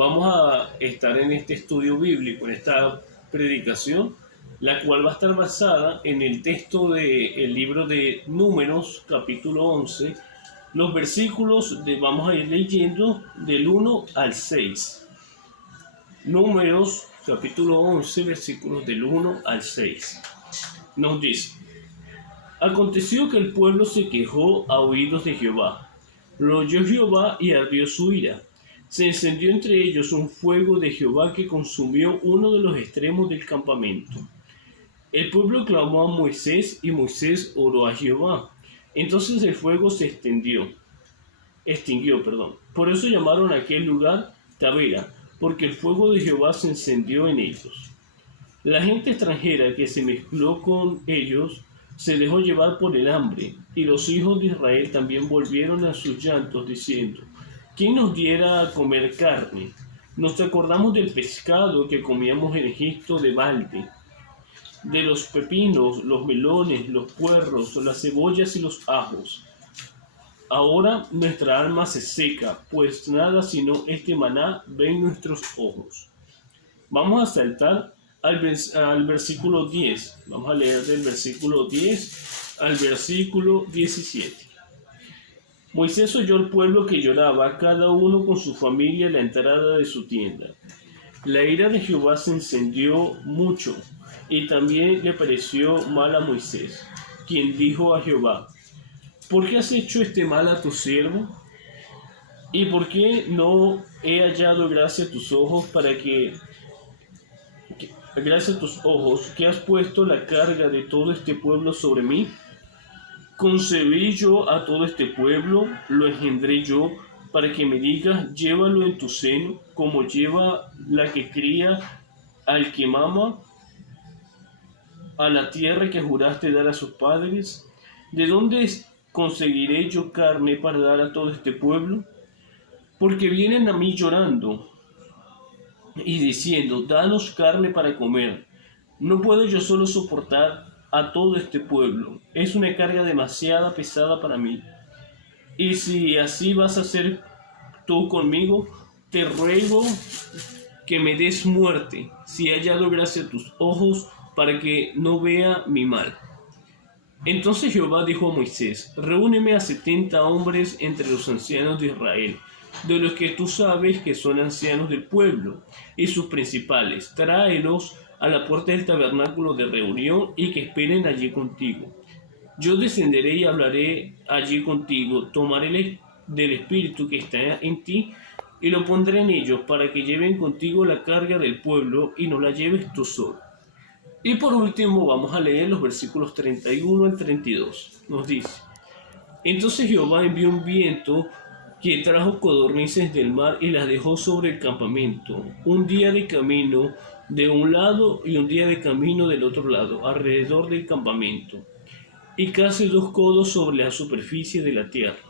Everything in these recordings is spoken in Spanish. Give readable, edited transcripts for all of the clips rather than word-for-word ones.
Vamos a estar en este estudio bíblico, en esta predicación, la cual va a estar basada en el texto del libro de Números, capítulo 11, los versículos vamos a ir leyendo del 1 al 6. Números, capítulo 11, versículos del 1 al 6. Nos dice: Aconteció que el pueblo se quejó a oídos de Jehová. Lo oyó Jehová y ardió su ira. Se encendió entre ellos un fuego de Jehová que consumió uno de los extremos del campamento. El pueblo clamó a Moisés y Moisés oró a Jehová. Entonces el fuego se extinguió. Por eso llamaron a aquel lugar Tabera, porque el fuego de Jehová se encendió en ellos. La gente extranjera que se mezcló con ellos se dejó llevar por el hambre, y los hijos de Israel también volvieron a sus llantos, diciendo: ¿Quién nos diera a comer carne? Nos acordamos del pescado que comíamos en Egipto de balde, de los pepinos, los melones, los puerros, las cebollas y los ajos. Ahora nuestra alma se seca, pues nada sino este maná ven nuestros ojos. Vamos a saltar al versículo 10. Vamos a leer del versículo 10 al versículo 17. Moisés oyó al pueblo que lloraba, cada uno con su familia, a la entrada de su tienda. La ira de Jehová se encendió mucho, y también le pareció mal a Moisés, quien dijo a Jehová: ¿Por qué has hecho este mal a tu siervo? ¿Y por qué no he hallado gracia a tus ojos gracias a tus ojos, que has puesto la carga de todo este pueblo sobre mí? Concebí yo a todo este pueblo, lo engendré yo, para que me digas: llévalo en tu seno, como lleva la que cría al que mama, a la tierra que juraste dar a sus padres. ¿De dónde conseguiré yo carne para dar a todo este pueblo? Porque vienen a mí llorando y diciendo: danos carne para comer. No puedo yo solo soportar a todo este pueblo, es una carga demasiado pesada para mí. Y si así vas a hacer tú conmigo, te ruego que me des muerte, si he hallado gracia a tus ojos, para que no vea mi mal. Entonces Jehová dijo a Moisés: reúneme a 70 hombres entre los ancianos de Israel, de los que tú sabes que son ancianos del pueblo, y sus principales. Tráelos a la puerta del tabernáculo de reunión y que esperen allí contigo. Yo descenderé y hablaré allí contigo, tomaré del espíritu que está en ti y lo pondré en ellos, para que lleven contigo la carga del pueblo y no la lleves tú solo. Y por último vamos a leer los versículos 31 al 32. Nos dice: Entonces Jehová envió un viento que trajo codornices del mar y las dejó sobre el campamento, un día de camino de un lado y un día de camino del otro lado, alrededor del campamento, y casi 2 codos sobre la superficie de la tierra.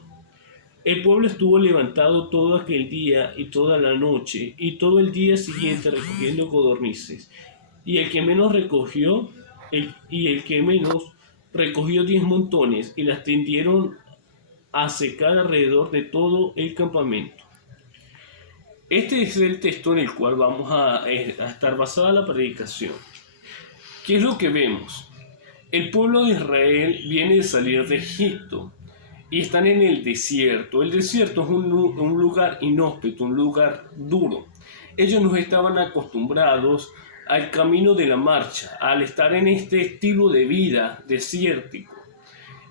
El pueblo estuvo levantado todo aquel día y toda la noche, y todo el día siguiente recogiendo codornices. Y el que menos recogió 10 montones, y las tendieron a secar alrededor de todo el campamento. Este es el texto en el cual vamos a estar basada la predicación. ¿Qué es lo que vemos? El pueblo de Israel viene de salir de Egipto y están en el desierto. El desierto es un lugar inhóspito, un lugar duro. Ellos no estaban acostumbrados al camino de la marcha, al estar en este estilo de vida desértico.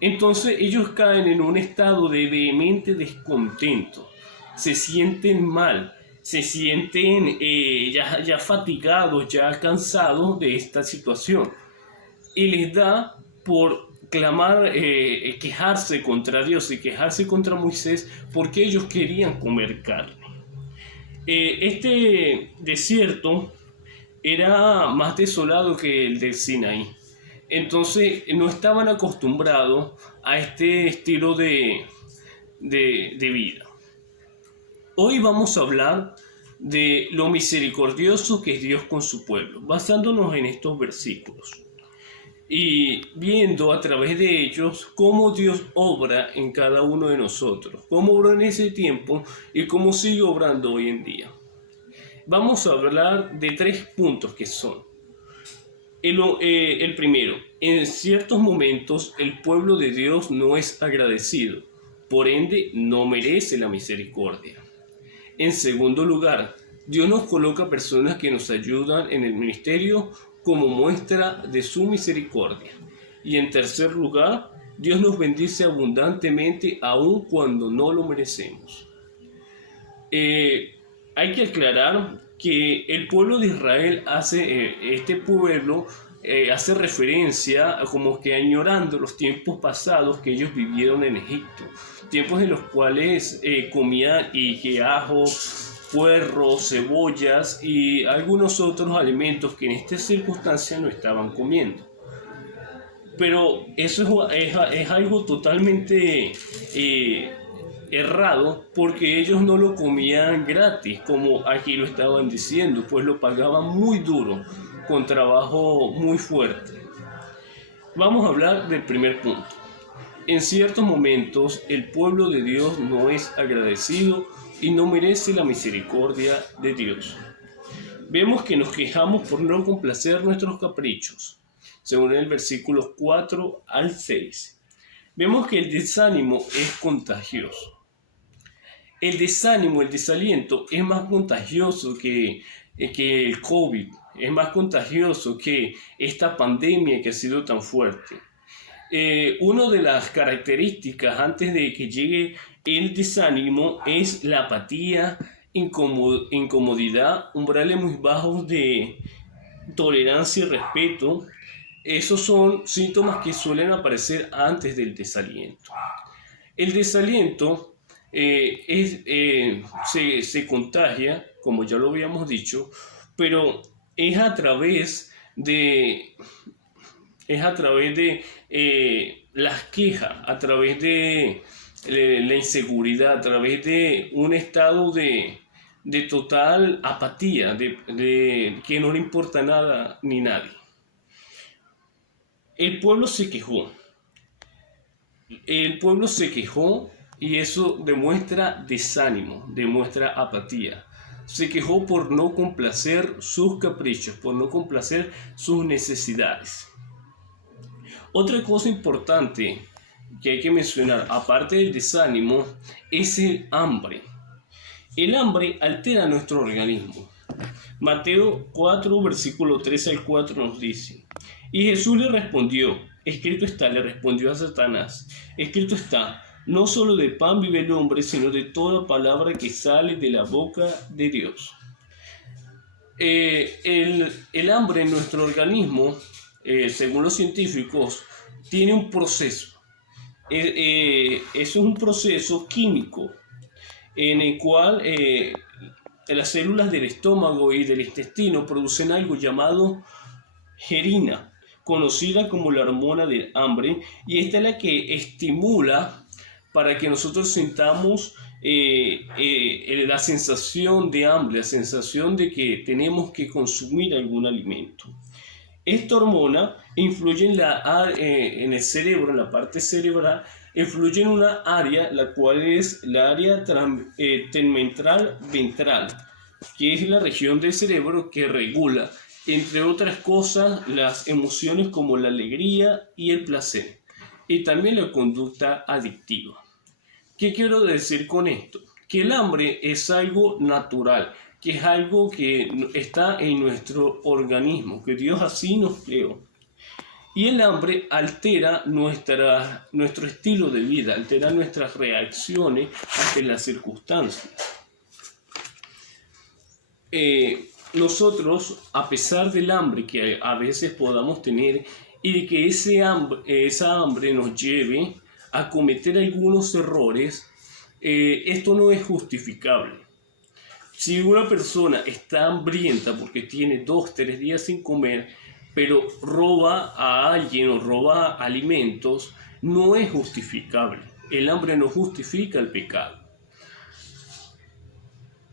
Entonces ellos caen en un estado de vehemente descontento, se sienten mal, se sienten ya fatigados, ya cansados de esta situación, y les da por clamar, quejarse contra Dios y quejarse contra Moisés, porque ellos querían comer carne. Este desierto era más desolado que el del Sinaí. Entonces no estaban acostumbrados a este estilo de vida. Hoy vamos a hablar de lo misericordioso que es Dios con su pueblo, basándonos en estos versículos y viendo a través de ellos cómo Dios obra en cada uno de nosotros, cómo obró en ese tiempo y cómo sigue obrando hoy en día. vamos a hablar de 3 puntos que son. El primero, en ciertos momentos el pueblo de Dios no es agradecido, por ende no merece la misericordia. En segundo lugar, Dios nos coloca personas que nos ayudan en el ministerio como muestra de su misericordia. Y en tercer lugar, Dios nos bendice abundantemente aun cuando no lo merecemos. Hay que aclarar que el pueblo de Israel hace referencia a como que añorando los tiempos pasados que ellos vivieron en Egipto, tiempos en los cuales comían ajo, puerro, cebollas y algunos otros alimentos que en estas circunstancias no estaban comiendo. Pero eso es algo totalmente errado, porque ellos no lo comían gratis, como aquí lo estaban diciendo, pues lo pagaban muy duro, con trabajo muy fuerte. Vamos a hablar del primer punto. En ciertos momentos el pueblo de Dios no es agradecido y no merece la misericordia de Dios. Vemos que nos quejamos por no complacer nuestros caprichos, según el versículo 4 al 6. Vemos que el desánimo es contagioso. El desánimo, el desaliento es más contagioso que el COVID, es más contagioso que esta pandemia que ha sido tan fuerte. Una de las características antes de que llegue el desánimo es la apatía, incomodidad, umbrales muy bajos de tolerancia y respeto. Esos son síntomas que suelen aparecer antes del desaliento. El desaliento se contagia, como ya lo habíamos dicho, pero es a través de las quejas, a través de la inseguridad, a través de un estado de total apatía, de que no le importa nada ni nadie. El pueblo se quejó. Y eso demuestra desánimo, demuestra apatía. Se quejó por no complacer sus caprichos, por no complacer sus necesidades. Otra cosa importante que hay que mencionar, aparte del desánimo, es el hambre. El hambre altera nuestro organismo. Mateo 4, versículo 13 al 4 nos dice: y Jesús le respondió, escrito está, le respondió a Satanás, escrito está, no solo de pan vive el hombre, sino de toda palabra que sale de la boca de Dios. El hambre en nuestro organismo, según los científicos, tiene un proceso. Es un proceso químico en el cual las células del estómago y del intestino producen algo llamado gerina, conocida como la hormona del hambre, y esta es la que estimula para que nosotros sintamos la sensación de hambre, la sensación de que tenemos que consumir algún alimento. Esta hormona influye en el cerebro, en la parte cerebral, influye en una área, la cual es la área tegmental ventral, que es la región del cerebro que regula, entre otras cosas, las emociones como la alegría y el placer, y también la conducta adictiva. ¿Qué quiero decir con esto? Que el hambre es algo natural, que es algo que está en nuestro organismo, que Dios así nos creó. Y el hambre altera nuestro estilo de vida, altera nuestras reacciones ante las circunstancias. Nosotros, a pesar del hambre que a veces podamos tener y de que esa hambre nos lleve a cometer algunos errores, esto no es justificable. Si una persona está hambrienta porque tiene 2-3 días sin comer, pero roba a alguien o roba alimentos, no es justificable. El hambre no justifica el pecado.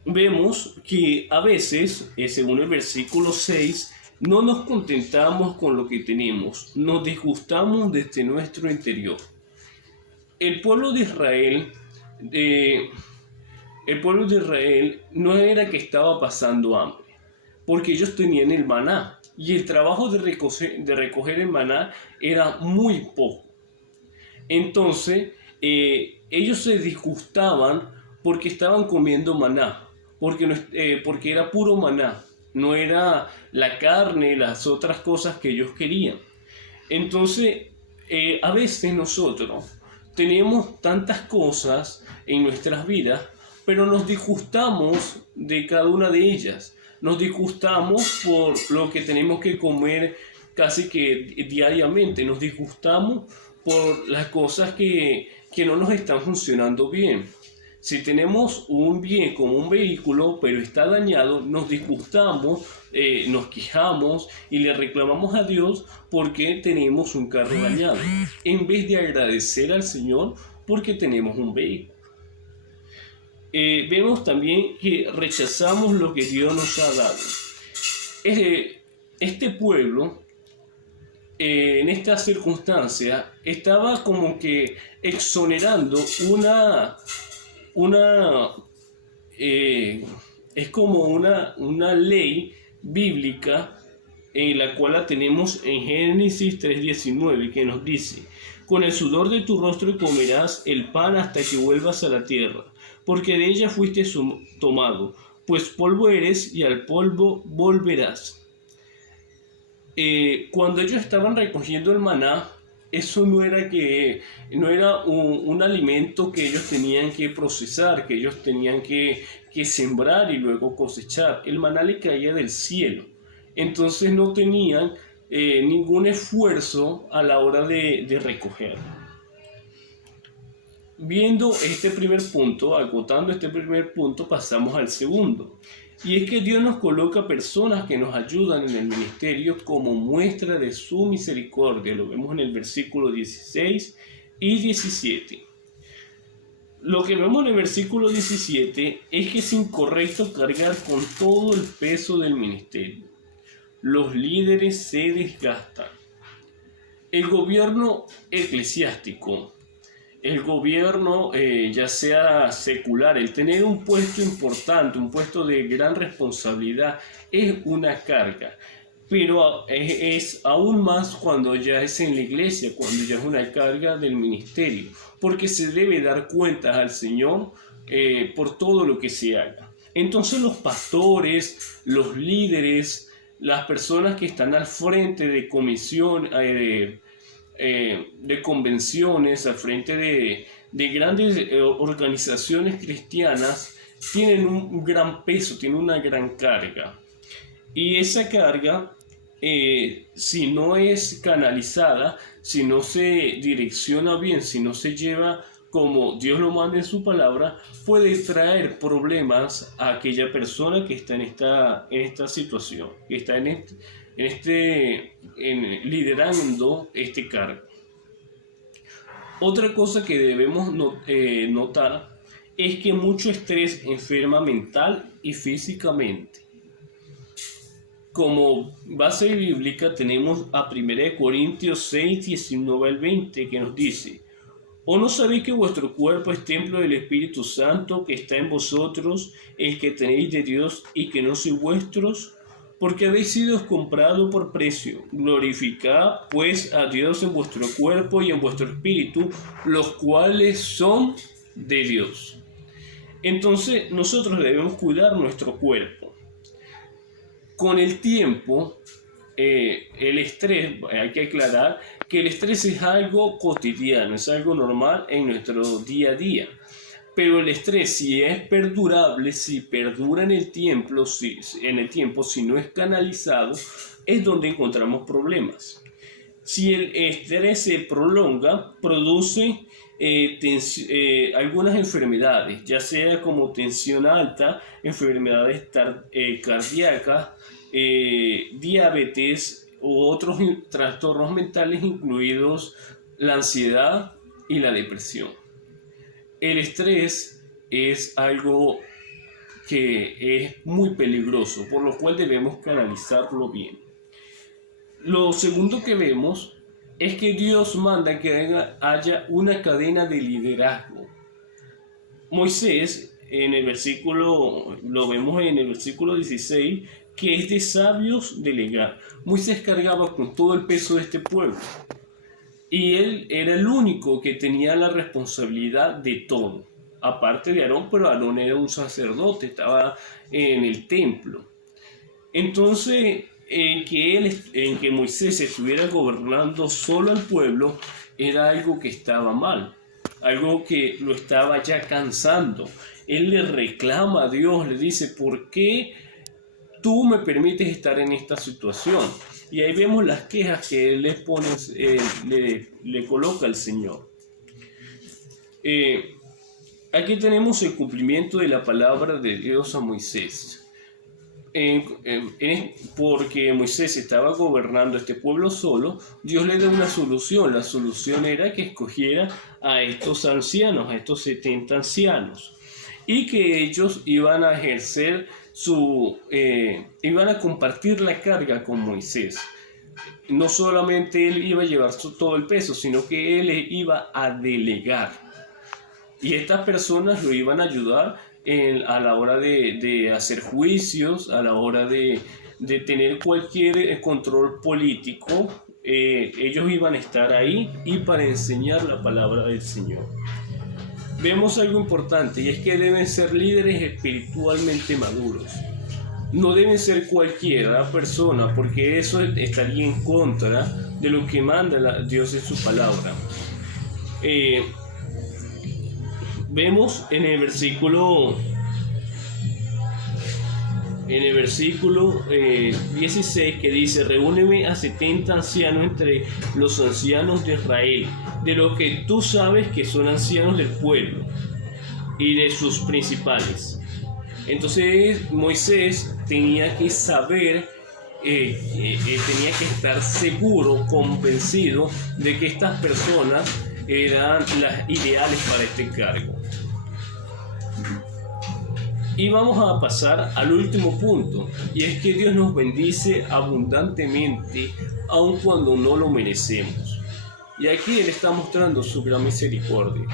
Vemos que a veces, según el versículo 6, no nos contentamos con lo que tenemos, nos disgustamos desde nuestro interior. El pueblo de Israel el pueblo de Israel no era que estaba pasando hambre, porque ellos tenían el maná y el trabajo de recoger el maná era muy poco. Entonces, ellos se disgustaban porque estaban comiendo maná, porque, porque era puro maná, no era la carne y las otras cosas que ellos querían. Entonces, a veces nosotros tenemos tantas cosas en nuestras vidas, pero nos disgustamos de cada una de ellas. Nos disgustamos por lo que tenemos que comer casi que diariamente. Nos disgustamos por las cosas que no nos están funcionando bien. Si tenemos un bien como un vehículo, pero está dañado, nos disgustamos, nos quejamos y le reclamamos a Dios porque tenemos un carro dañado, en vez de agradecer al Señor porque tenemos un vehículo. Vemos también que rechazamos lo que Dios nos ha dado. Este pueblo, en esta circunstancia, estaba como que exonerando es como una ley bíblica en la cual la tenemos en Génesis 3:19, que nos dice: con el sudor de tu rostro comerás el pan hasta que vuelvas a la tierra, porque de ella fuiste tomado, pues polvo eres y al polvo volverás. Cuando ellos estaban recogiendo el maná, eso no era un alimento que ellos tenían que procesar, que ellos tenían que sembrar y luego cosechar. El maná le caía del cielo. Entonces no tenían ningún esfuerzo a la hora de recoger. Viendo este primer punto, agotando este primer punto, pasamos al segundo. Y es que Dios nos coloca personas que nos ayudan en el ministerio como muestra de su misericordia. Lo vemos en el versículo 16 y 17. Lo que vemos en el versículo 17 es que es incorrecto cargar con todo el peso del ministerio. Los líderes se desgastan. El gobierno eclesiástico, el gobierno ya sea secular, el tener un puesto importante, un puesto de gran responsabilidad, es una carga. Pero es aún más cuando ya es en la iglesia, cuando ya es una carga del ministerio, porque se debe dar cuentas al Señor por todo lo que se haga. Entonces los pastores, los líderes, las personas que están al frente de comisión, de convenciones, al frente de grandes organizaciones cristianas, tienen un gran peso, tienen una gran carga. Y esa carga, si no es canalizada, si no se direcciona bien, si no se lleva como Dios lo manda en su palabra, puede traer problemas a aquella persona que está en esta situación, que está liderando este cargo. Otra cosa que debemos notar es que mucho estrés enferma mental y físicamente. Como base bíblica tenemos a 1 Corintios 6, 19 al 20, que nos dice: ¿O no sabéis que vuestro cuerpo es templo del Espíritu Santo que está en vosotros, el que tenéis de Dios, y que no sois vuestros? Porque habéis sido comprados por precio. Glorificad pues a Dios en vuestro cuerpo y en vuestro espíritu, los cuales son de Dios. Entonces nosotros debemos cuidar nuestro cuerpo. Con el tiempo, el estrés, hay que aclarar que el estrés es algo cotidiano, es algo normal en nuestro día a día. Pero el estrés, si es perdurable, si perdura en el tiempo, si no es canalizado, es donde encontramos problemas. Si el estrés se prolonga, produce algunas enfermedades, ya sea como tensión alta, enfermedades cardíacas, diabetes u otros trastornos mentales, incluidos la ansiedad y la depresión. El estrés es algo que es muy peligroso, por lo cual debemos canalizarlo bien. Lo segundo que vemos es que Dios manda que haya una cadena de liderazgo. Moisés en el versículo, lo vemos en el versículo 16, que es de sabios delegar. Moisés cargaba con todo el peso de este pueblo y él era el único que tenía la responsabilidad de todo, aparte de Aarón, pero Aarón era un sacerdote, estaba en el templo. Entonces, en que Moisés estuviera gobernando solo al pueblo era algo que estaba mal, algo que lo estaba ya cansando. Él le reclama a Dios, le dice: ¿por qué tú me permites estar en esta situación? Y ahí vemos las quejas que él le pone, le coloca al Señor. Aquí tenemos el cumplimiento de la palabra de Dios a Moisés. Porque Moisés estaba gobernando este pueblo solo, Dios le da una solución. La solución era que escogiera a estos ancianos, a estos 70 ancianos, y que ellos iban a ejercer iban a compartir la carga con Moisés. No solamente él iba a llevar todo el peso, sino que él iba a delegar. Y estas personas lo iban a ayudar a la hora de hacer juicios, a la hora de tener cualquier control político. Ellos iban a estar ahí y para enseñar la palabra del Señor. Vemos algo importante, y es que deben ser líderes espiritualmente maduros. No deben ser cualquiera persona, porque eso estaría en contra de lo que manda Dios en su palabra. Vemos en el versículo 16 que dice: reúneme a 70 ancianos entre los ancianos de Israel, de los que tú sabes que son ancianos del pueblo, y de sus principales. Entonces Moisés tenía que saber, tenía que estar seguro, convencido de que estas personas eran las ideales para este cargo. Y vamos a pasar al último punto, y es que Dios nos bendice abundantemente aun cuando no lo merecemos. Y aquí Él está mostrando su gran misericordia.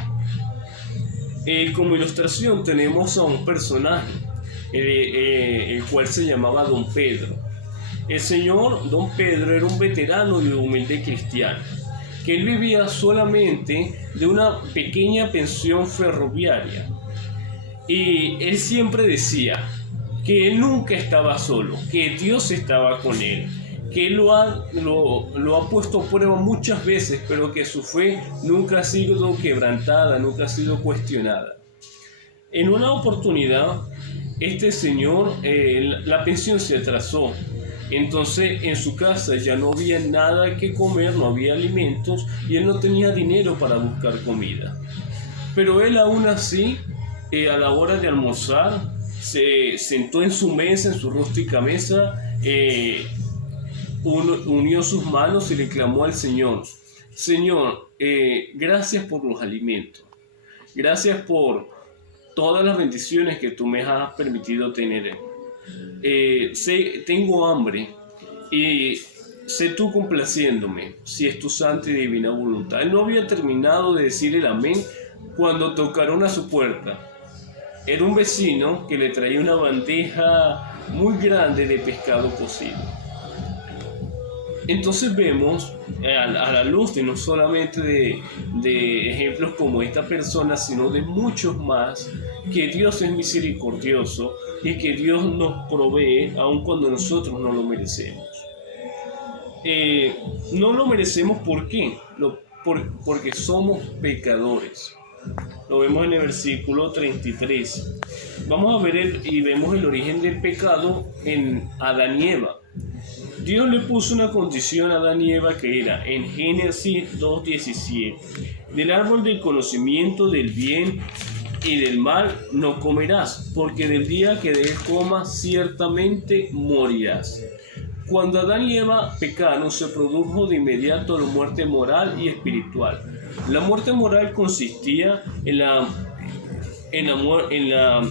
Como ilustración tenemos a un personaje, el cual se llamaba Don Pedro. El señor Don Pedro era un veterano y humilde cristiano, que él vivía solamente de una pequeña pensión ferroviaria. Y él siempre decía que él nunca estaba solo, que Dios estaba con él, que él lo ha puesto a prueba muchas veces, pero que su fe nunca ha sido quebrantada, nunca ha sido cuestionada. En una oportunidad, este señor, la pensión se atrasó. Entonces en su casa ya no había nada que comer, no había alimentos, y él no tenía dinero para buscar comida. Pero él aún así, a la hora de almorzar, se sentó en su mesa, en su rústica mesa, unió sus manos y le clamó al Señor: Señor, gracias por los alimentos, gracias por todas las bendiciones que tú me has permitido tener. Tengo hambre y sé tú complaciéndome, si es tu santa y divina voluntad. Él no había terminado de decir el amén cuando tocaron a su puerta. Era un vecino que le traía una bandeja muy grande de pescado cocido. Entonces vemos, a la luz de no solamente de ejemplos como esta persona, sino de muchos más, que Dios es misericordioso y que Dios nos provee aun cuando nosotros no lo merecemos. No lo merecemos, ¿por qué? Porque somos pecadores. Lo vemos en el versículo 33. Vamos a ver vemos el origen del pecado en Adán y Eva. Dios le puso una condición a Adán y Eva, que era en Génesis 2:17: del árbol del conocimiento del bien y del mal no comerás, porque del día que de él comas ciertamente morirás. Cuando Adán y Eva pecaron, se produjo de inmediato la muerte moral y espiritual. La muerte moral consistía en la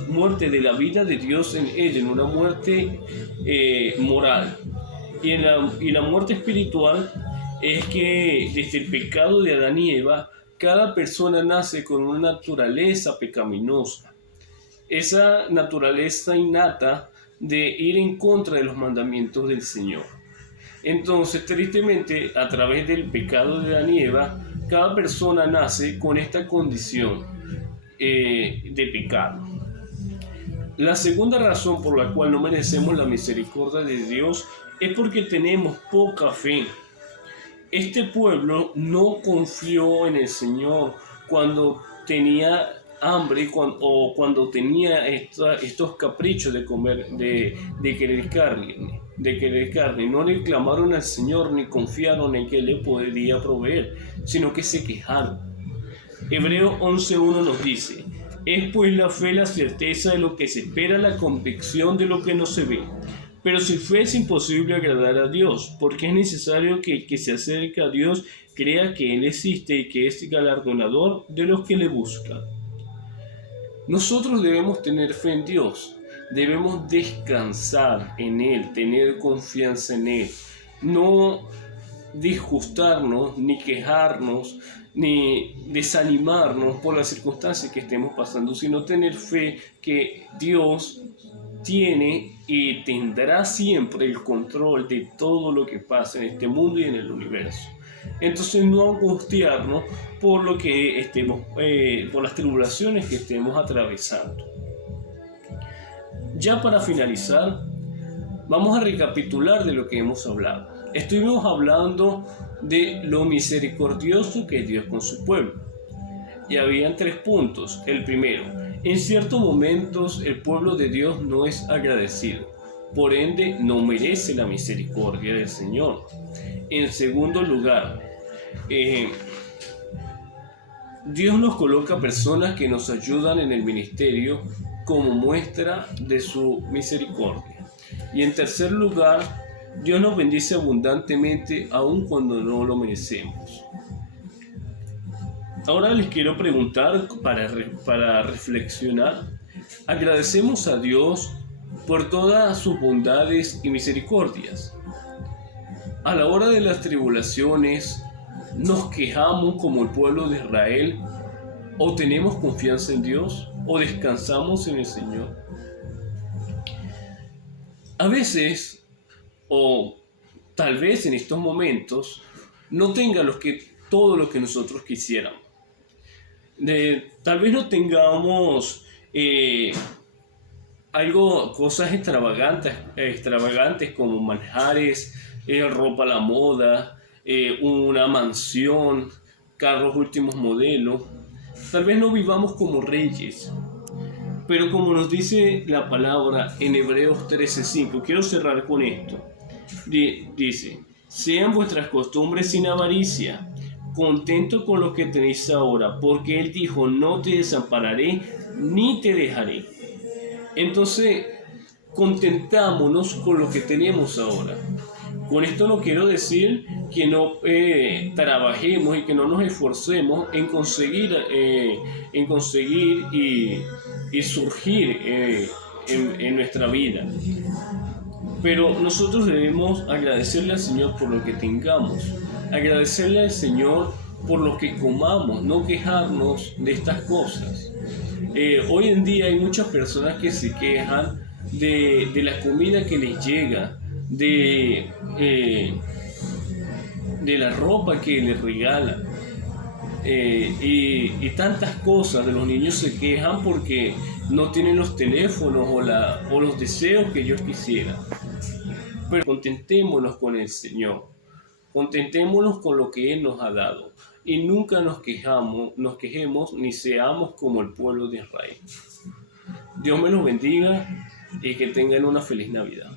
muerte de la vida de Dios en ella, en una muerte moral. Y la muerte espiritual es que desde el pecado de Adán y Eva, cada persona nace con una naturaleza pecaminosa. esa naturaleza innata de ir en contra de los mandamientos del Señor. Entonces, tristemente, a través del pecado de Adán y Eva, cada persona nace con esta condición de pecado. La segunda razón por la cual no merecemos la misericordia de Dios es porque tenemos poca fe. Este pueblo no confió en el Señor cuando tenía hambre o cuando tenía estos caprichos de comer, de querer carne. No le clamaron al Señor ni confiaron en que le podría proveer, sino que se quejaron. Hebreos 11:1 nos dice: es pues la fe la certeza de lo que se espera, la convicción de lo que no se ve. Pero sin fe es imposible agradar a Dios, porque es necesario que el que se acerca a Dios crea que Él existe y que es galardonador de los que le buscan. Nosotros debemos tener fe en Dios, debemos descansar en Él, tener confianza en Él, no disgustarnos, ni quejarnos, ni desanimarnos por las circunstancias que estemos pasando, sino tener fe que Dios tiene y tendrá siempre el control de todo lo que pasa en este mundo y en el universo. Entonces no angustiarnos por lo que estemos, por las tribulaciones que estemos atravesando. Ya para finalizar, vamos a recapitular de lo que hemos hablado. Estuvimos hablando de lo misericordioso que es Dios con su pueblo. Y habían 3 puntos. El primero: en ciertos momentos el pueblo de Dios no es agradecido, por ende no merece la misericordia del Señor. En segundo lugar, Dios nos coloca personas que nos ayudan en el ministerio como muestra de su misericordia. Y en tercer lugar, Dios nos bendice abundantemente aun cuando no lo merecemos. Ahora les quiero preguntar para reflexionar. ¿Agradecemos a Dios por todas sus bondades y misericordias? A la hora de las tribulaciones, ¿nos quejamos como el pueblo de Israel? ¿O tenemos confianza en Dios? ¿O descansamos en el Señor? A veces, o tal vez en estos momentos, no tenga todo lo que nosotros quisiéramos. Tal vez no tengamos cosas extravagantes como manjares, ropa a la moda, una mansión, carros últimos modelos. Tal vez no vivamos como reyes, pero como nos dice la palabra en Hebreos 13:5, quiero cerrar con esto. Dice: sean vuestras costumbres sin avaricia, contento con lo que tenéis ahora, porque Él dijo: no te desampararé ni te dejaré. Entonces, contentámonos con lo que tenemos ahora. Con esto no quiero decir que no trabajemos y que no nos esforcemos en conseguir y surgir en nuestra vida. Pero nosotros debemos agradecerle al Señor por lo que tengamos, agradecerle al Señor por lo que comamos, no quejarnos de estas cosas. Hoy en día hay muchas personas que se quejan de la comida que les llega, de la ropa que les regalan, y tantas cosas. De los niños se quejan porque no tienen los teléfonos o los deseos que ellos quisieran. Pero contentémonos con el Señor, contentémonos con lo que Él nos ha dado y nunca nos quejemos ni seamos como el pueblo de Israel. Dios me los bendiga y que tengan una feliz Navidad.